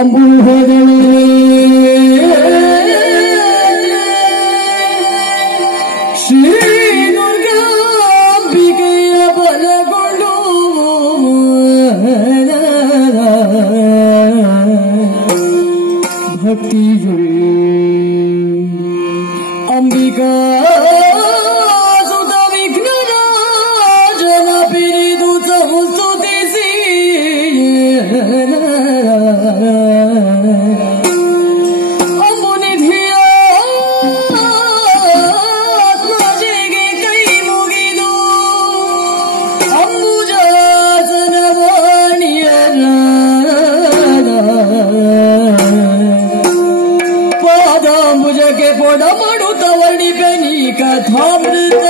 ಶ್ರೀ ದುರ್ಗಾಂಬಿಕೆಯ ಬಲಗೊಂಡು ಭಕ್ತಿಯು ಅಂಬಿಕಾ ಸುತ ವಿಘ್ನರಾಜನ ಪಿರಿದು ಸ್ತುತಿಸಿ ಅಂಬುನಿಧಿಯ ಆತ್ಮಜೆಗೆ ಕೈ ಮುಗಿದು ಅಂಬುಜಾಸನ ವಾಣಿಯರ ಪಾದಾಂಬುಜಕ್ಕೆ ಪೊಡ ಮಾಡುತ್ತ ವರ್ಣಿಪೆನಿ ಕಥಾಮೃತ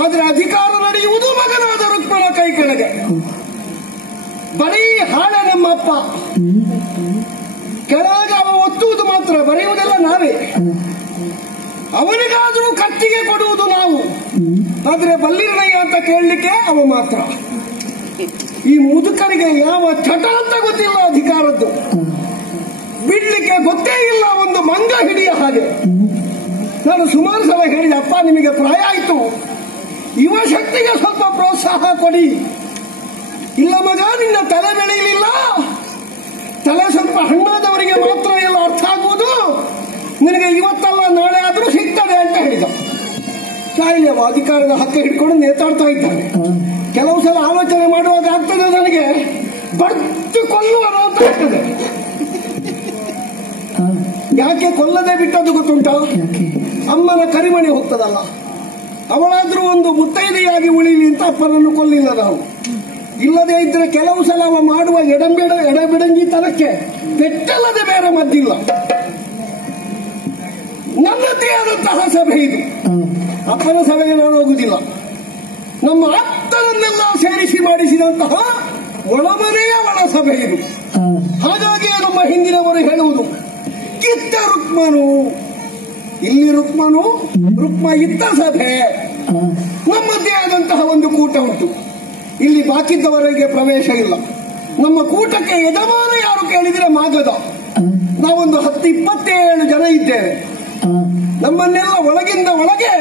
ಆದರೆ ಅಧಿಕಾರ ನಡೆಯುವುದು ಮಗನಾದ ರುಕ್ಮಣ ಕೈ ಕೆಳಗೆ. ಬರೀ ಹಾಳೆ ನಮ್ಮಪ್ಪ, ಕೆಳಗೆ ಅವ ಒತ್ತುವುದು ಮಾತ್ರ, ಬರೆಯುವುದೆಲ್ಲ ನಾವೇ. ಅವನಿಗಾದರೂ ಕತ್ತಿಗೆ ಕೊಡುವುದು ನಾವು, ಆದ್ರೆ ಬಲ್ಲಿರ್ಣಯ್ಯ ಅಂತ ಕೇಳಲಿಕ್ಕೆ ಅವ ಮಾತ್ರ. ಈ ಮುದುಕರಿಗೆ ಯಾವ ಚಟ ಅಂತ ಗೊತ್ತಿಲ್ಲ ಅಧಿಕಾರದ್ದು, ಬಿಡ್ಲಿಕ್ಕೆ ಗೊತ್ತೇ ಇಲ್ಲ ಒಂದು ಮಂಗ ಹಿಡಿಯ ಹಾಗೆ. ನಾನು ಸುಮಾರು ಸಲ ಹೇಳಿದೆ, ಅಪ್ಪ ನಿಮಗೆ ಪ್ರಾಯ ಆಯಿತು, ಯುವ ಶಕ್ತಿಗೆ ಸ್ವಲ್ಪ ಪ್ರೋತ್ಸಾಹ ಕೊಡಿ. ಇಲ್ಲ ಮಗ, ನಿನ್ನ ತಲೆ ಬೆಳೆಯಲಿಲ್ಲ, ತಲೆ ಸ್ವಲ್ಪ ಹಣ್ಣಾದವರಿಗೆ ಮಾತ್ರ ಎಲ್ಲ ಅರ್ಥ ಆಗುವುದು, ನಿನಗೆ ಇವತ್ತಲ್ಲ ನಾಳೆ ಆದರೂ ಸಿಗ್ತದೆ ಅಂತ ಹೇಳಿದ. ಕಾಯಿಲೆ ಅಧಿಕಾರದ ಹಕ್ಕ ಹಿಡ್ಕೊಂಡು ನೇತಾಡ್ತಾ ಇದ್ದಾನೆ. ಕೆಲವು ಸಲ ಆಲೋಚನೆ ಮಾಡುವಾಗ ಆಗ್ತದೆ ನನಗೆ, ಬಡ್ದು ಕೊಲ್ಲುವರು ಅಂತ ಆಗ್ತದೆ. ಯಾಕೆ ಕೊಲ್ಲದೆ ಬಿಟ್ಟದ್ದು ಗೊತ್ತುಂಟ? ಅಮ್ಮನ ಕರಿಮಣಿ ಹೋಗ್ತದಲ್ಲ, ಅವಳಾದ್ರೂ ಒಂದು ಮುತ್ತೈದೆಯಾಗಿ ಉಳಿಲಿ ಅಂತ ಅಪ್ಪನನ್ನು ಕೊಲ್ಲಿಲ್ಲ ನಾವು. ಇಲ್ಲದೆ ಇದ್ರೆ ಕೆಲವು ಸಲ ಅವ ಮಾಡುವ ಎಡಬಿಡಂಗಿತನಕ್ಕೆ ಪೆಟ್ಟಲ್ಲದೆ ಬೇರೆ ಮದ್ದಿಲ್ಲ. ನನ್ನದೇ ಆದಂತಹ ಸಭೆ ಇದು. ಅಪ್ಪನ ಸಭೆಗೆ ನಾನು ಹೋಗುದಿಲ್ಲ. ನಮ್ಮ ಆಪ್ತರನ್ನೆಲ್ಲ ಸೇರಿಸಿ ಮಾಡಿಸಿದಂತಹ ಒಳಮನೆಯ ಒಳ ಸಭೆ ಇದು. ಹಾಗಾಗಿ ನಮ್ಮ ಹಿಂದಿನವರು ಹೇಳುವುದು, ಕಿತ್ತ ರುಕ್ಮನು, ಇಲ್ಲಿ ರುಕ್ಮನು, ರುಕ್ಮ ಇತ್ತ ಸಭೆ. ನಮ್ಮದೇ ಆದಂತಹ ಒಂದು ಕೂಟ ಉಂಟು. ಇಲ್ಲಿ ಬಾಕಿದ್ದವರಿಗೆ ಪ್ರವೇಶ ಇಲ್ಲ. ನಮ್ಮ ಕೂಟಕ್ಕೆ ಯಜಮಾನ ಯಾರು ಕೇಳಿದ್ರೆ ಮಾಗದ. ನಾವೊಂದು 10-27 ಜನ ಇದ್ದೇವೆ. ನಮ್ಮನ್ನೆಲ್ಲ ಒಳಗಿಂದ ಒಳಗೆ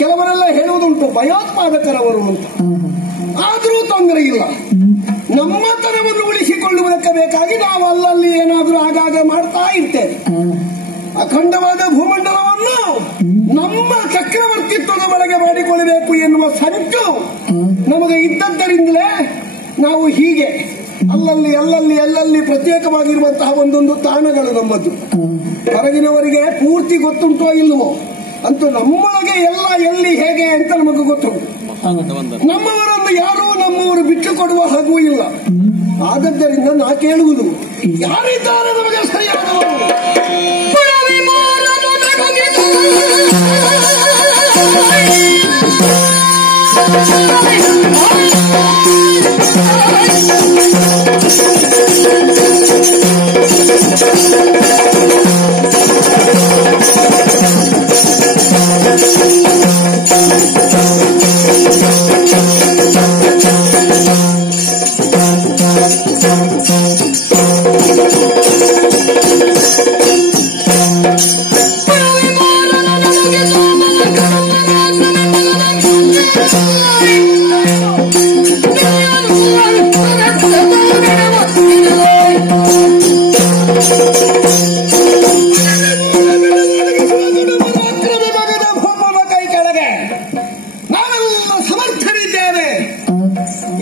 ಕೆಲವರೆಲ್ಲ ಹೇಳುವುದುಂಟು ಭಯೋತ್ಪಾದಕರವರು ಅಂತ. ಆದರೂ ತೊಂದರೆ ಇಲ್ಲ, ನಮ್ಮತನವನ್ನು ಉಳಿಸಿಕೊಳ್ಳುವುದಕ್ಕೆ ಬೇಕಾಗಿ ನಾವು ಅಲ್ಲಲ್ಲಿ ಏನಾದರೂ ಆಗಾಗ ಮಾಡ್ತಾ ಇರ್ತೇವೆ. ಅಖಂಡವಾದ ಭೂಮಂಡಲವನ್ನು ನಮ್ಮ ಚಕ್ರವರ್ತಿತ್ವದ ಒಳಗೆ ಮಾಡಿಕೊಳ್ಳಬೇಕು ಎನ್ನುವ ಸಂಚು ನಮಗೆ ಇದ್ದದ್ದರಿಂದಲೇ ನಾವು ಹೀಗೆ ಅಲ್ಲಲ್ಲಿ ಪ್ರತ್ಯೇಕವಾಗಿರುವಂತಹ ಒಂದೊಂದು ತಾಣಗಳು ನಮ್ಮದು. ಹೊರಗಿನವರಿಗೆ ಪೂರ್ತಿ ಗೊತ್ತುಂಟೋ ಇಲ್ಲವೋ ಅಂತೂ ನಮ್ಮೊಳಗೆ ಎಲ್ಲ ಎಲ್ಲಿ ಹೇಗೆ ಅಂತ ನಮಗೆ ಗೊತ್ತುಂಟು. ನಮ್ಮವರನ್ನು ಯಾರೂ ನಮ್ಮವರು ಬಿಟ್ಟು ಕೊಡುವ ಹಾಗೂ ಇಲ್ಲ. ಆದದ್ದರಿಂದ ನಾ ಕೇಳುವುದು, ಯಾರಿದ್ದಾರೆ ನಮಗೆ ಸರಿಯಾದವರು?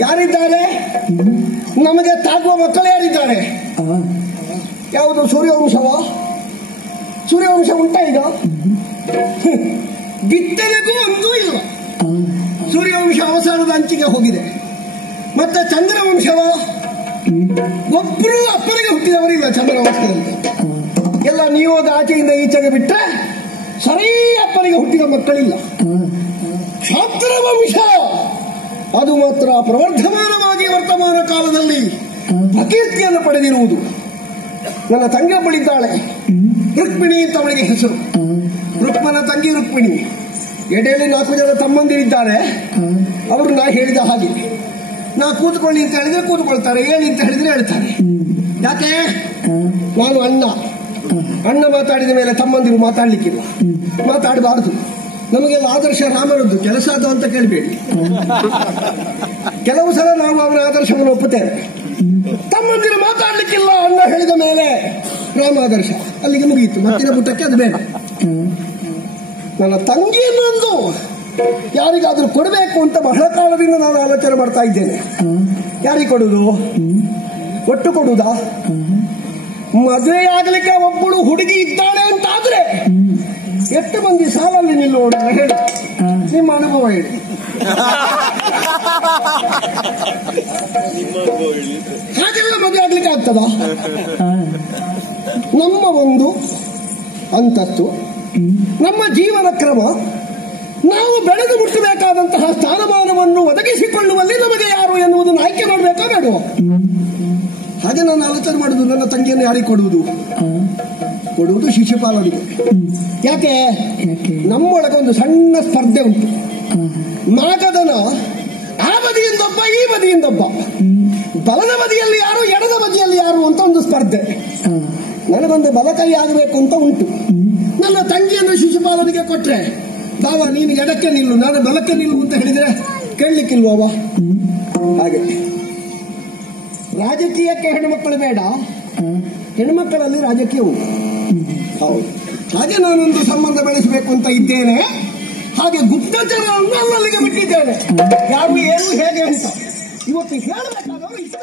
ಯಾರಿದ್ದಾರೆ? ನಮಗೆ ತಾಗುವ ಮಕ್ಕಳು ಯಾರಿದ್ದಾರೆ? ಯಾವುದು ಸೂರ್ಯವಂಶವ? ಸೂರ್ಯವಂಶ ಉಂಟಾ ಈಗ? ಬಿತ್ತನೆಗೂ ಒಂದೂ ಇಲ್ಲ. ಸೂರ್ಯವಂಶ ಅವಸಾನದ ಅಂಚಿಗೆ ಹೋಗಿದೆ. ಮತ್ತೆ ಚಂದ್ರವಂಶವ? ಒಬ್ಬರು ಅಪ್ಪನಿಗೆ ಹುಟ್ಟಿದವರಿಲ್ಲ ಚಂದ್ರವಂಶದಲ್ಲಿ. ಎಲ್ಲ ನೀವೋದ ಆಚೆಯಿಂದ ಈಚೆಗೆ ಬಿಟ್ಟರೆ ಸರಿ ಅಪ್ಪನಿಗೆ ಹುಟ್ಟಿದ ಮಕ್ಕಳಿಲ್ಲ. ಕ್ಷಾತ್ರವಂಶ ಅದು ಮಾತ್ರ ಪ್ರವರ್ಧಮಾನವಾಗಿ ವರ್ತಮಾನ ಕಾಲದಲ್ಲಿ ಅಕೀರ್ತಿಯನ್ನು ಪಡೆದಿರುವುದು. ನನ್ನ ತಂಗಿ ಒಬ್ಬಳಿದ್ದಾಳೆ, ರುಕ್ಮಿಣಿ ಅಂತ ಅವಳಿಗೆ ಹೆಸರು. ರುಕ್ಮನ ತಂಗಿ ರುಕ್ಮಿಣಿ. ಎಡೆಯಲ್ಲಿ 4 ಜನ ತಮ್ಮಂದಿರಿದ್ದಾರೆ. ಅವರು ನಾ ಹೇಳಿದ ಹಾಗೆ, ನಾ ಕೂತ್ಕೊಳ್ಳಿ ಅಂತ ಹೇಳಿದ್ರೆ ಕೂತ್ಕೊಳ್ತಾರೆ, ಹೇಳಿ ಅಂತ ಹೇಳಿದ್ರೆ ಹೇಳ್ತಾರೆ. ಯಾಕೆ? ನಾನು ಅಣ್ಣ ಮಾತಾಡಿದ ಮೇಲೆ ತಮ್ಮಂದಿರು ಮಾತಾಡ್ಲಿಕ್ಕಿಲ್ಲ, ಮಾತಾಡಬಾರದು. ನಮಗೆಲ್ಲ ಆದರ್ಶ ರಾಮನದ್ದು, ಕೆಲಸ ಅದು ಅಂತ ಕೇಳಬೇಡಿ. ಕೆಲವು ಸಲ ನಾವು ಅವನ ಆದರ್ಶವನ್ನು ಒಪ್ಪುತ್ತೇವೆ. ತಮ್ಮಂದಿರು ಮಾತಾಡ್ಲಿಕ್ಕಿಲ್ಲ ಅಣ್ಣ ಹೇಳಿದ ಮೇಲೆ ರಾಮ ಆದರ್ಶ ಅಲ್ಲಿಗೆ ಮುಗಿಯಿತು. ಮತ್ತಿನ ಪುಟಕ್ಕೆ ಅದು ಬೇಡ. ನನ್ನ ತಂಗಿಯನ್ನೊಂದು ಯಾರಿಗಾದ್ರೂ ಕೊಡಬೇಕು ಅಂತ ಬಹಳ ಕಾಲದಿಂದ ನಾನು ಆಲೋಚನೆ ಮಾಡ್ತಾ ಇದ್ದೇನೆ. ಯಾರಿಗೆ ಕೊಡುವುದು? ಒಟ್ಟು ಕೊಡುವುದಾ? ಮದುವೆ ಆಗಲಿಕ್ಕೆ ಒಬ್ಬಳು ಹುಡುಗಿ ಇದ್ದಾಳೆ ಅಂತಾದ್ರೆ ಎಷ್ಟು ಮಂದಿ ಸಾಲಲ್ಲಿ ನಿಲ್ಲೋಣ ಹೇಳಿ, ನಿಮ್ಮ ಅನುಭವ ಹೇಳಿ. ಹಾಗೆಲ್ಲ ಮದುವೆ ಆಗ್ಲಿಕ್ಕೆ ಆಗ್ತದ? ನಮ್ಮ ಒಂದು ಅಂತಸ್ತು, ನಮ್ಮ ಜೀವನ ಕ್ರಮ, ನಾವು ಬೆಳೆದು ಮುಟ್ಟಬೇಕಾದಂತಹ ಸ್ಥಾನಮಾನವನ್ನು ಒದಗಿಸಿಕೊಳ್ಳುವಲ್ಲಿ ನಮಗೆ ಯಾರು ಎನ್ನುವುದನ್ನು ಆಯ್ಕೆ ಮಾಡಬೇಕಾ ಬೇಡವೋ? ಹಾಗೆ ನಾನು ಆಲೋಚನೆ ಮಾಡುದು, ನನ್ನ ತಂಗಿಯನ್ನು ಯಾರಿಗೆ ಕೊಡುವುದು? ಕೊಡುವುದು ಶಿಶುಪಾಲನಿಗೆ. ಯಾಕೆ? ನಮ್ಮೊಳಗೆ ಒಂದು ಸಣ್ಣ ಸ್ಪರ್ಧೆ ಉಂಟು. ಮಾಗದನ ಆ ಬದಿಯಿಂದೊಬ್ಬ, ಈ ಬದಿಯಿಂದೊಬ್ಬ, ಬಲದ ಬದಿಯಲ್ಲಿ ಯಾರು, ಎಡದ ಬದಿಯಲ್ಲಿ ಯಾರು ಅಂತ ಒಂದು ಸ್ಪರ್ಧೆ. ನನಗೊಂದು ಬಲಕೈ ಆಗಬೇಕು ಅಂತ ಉಂಟು. ನನ್ನ ತಂಗಿಯನ್ನು ಶಿಶುಪಾಲನಿಗೆ ಕೊಟ್ರೆ, ಬಾವ ನೀನು ಎಡಕ್ಕೆ ನಿಲ್ಲು, ನಾನು ಬಲಕ್ಕೆ ನಿಲ್ಲು ಅಂತ ಹೇಳಿದ್ರೆ ಕೇಳಲಿಕ್ಕಿಲ್ವವ? ಹಾಗೆ ರಾಜಕೀಯಕ್ಕೆ ಹೆಣ್ಣುಮಕ್ಕಳು ಬೇಡ, ಹೆಣ್ಣುಮಕ್ಕಳಲ್ಲಿ ರಾಜಕೀಯ ಉಂಟು. ಹೌದು, ಹಾಗೆ ನಾನೊಂದು ಸಂಬಂಧ ಬೆಳೆಸಬೇಕು ಅಂತ ಇದ್ದೇನೆ. ಹಾಗೆ ಗುಪ್ತಚರವನ್ನು ಅಲ್ಲಲ್ಲಿಗೆ ಬಿಟ್ಟಿದ್ದೇನೆ. ಯಾರು ಏನು ಹೇಗೆ ಅಂತ ಇವತ್ತು ಹೇಳಬೇಕಾದವರು ಇಷ್ಟ.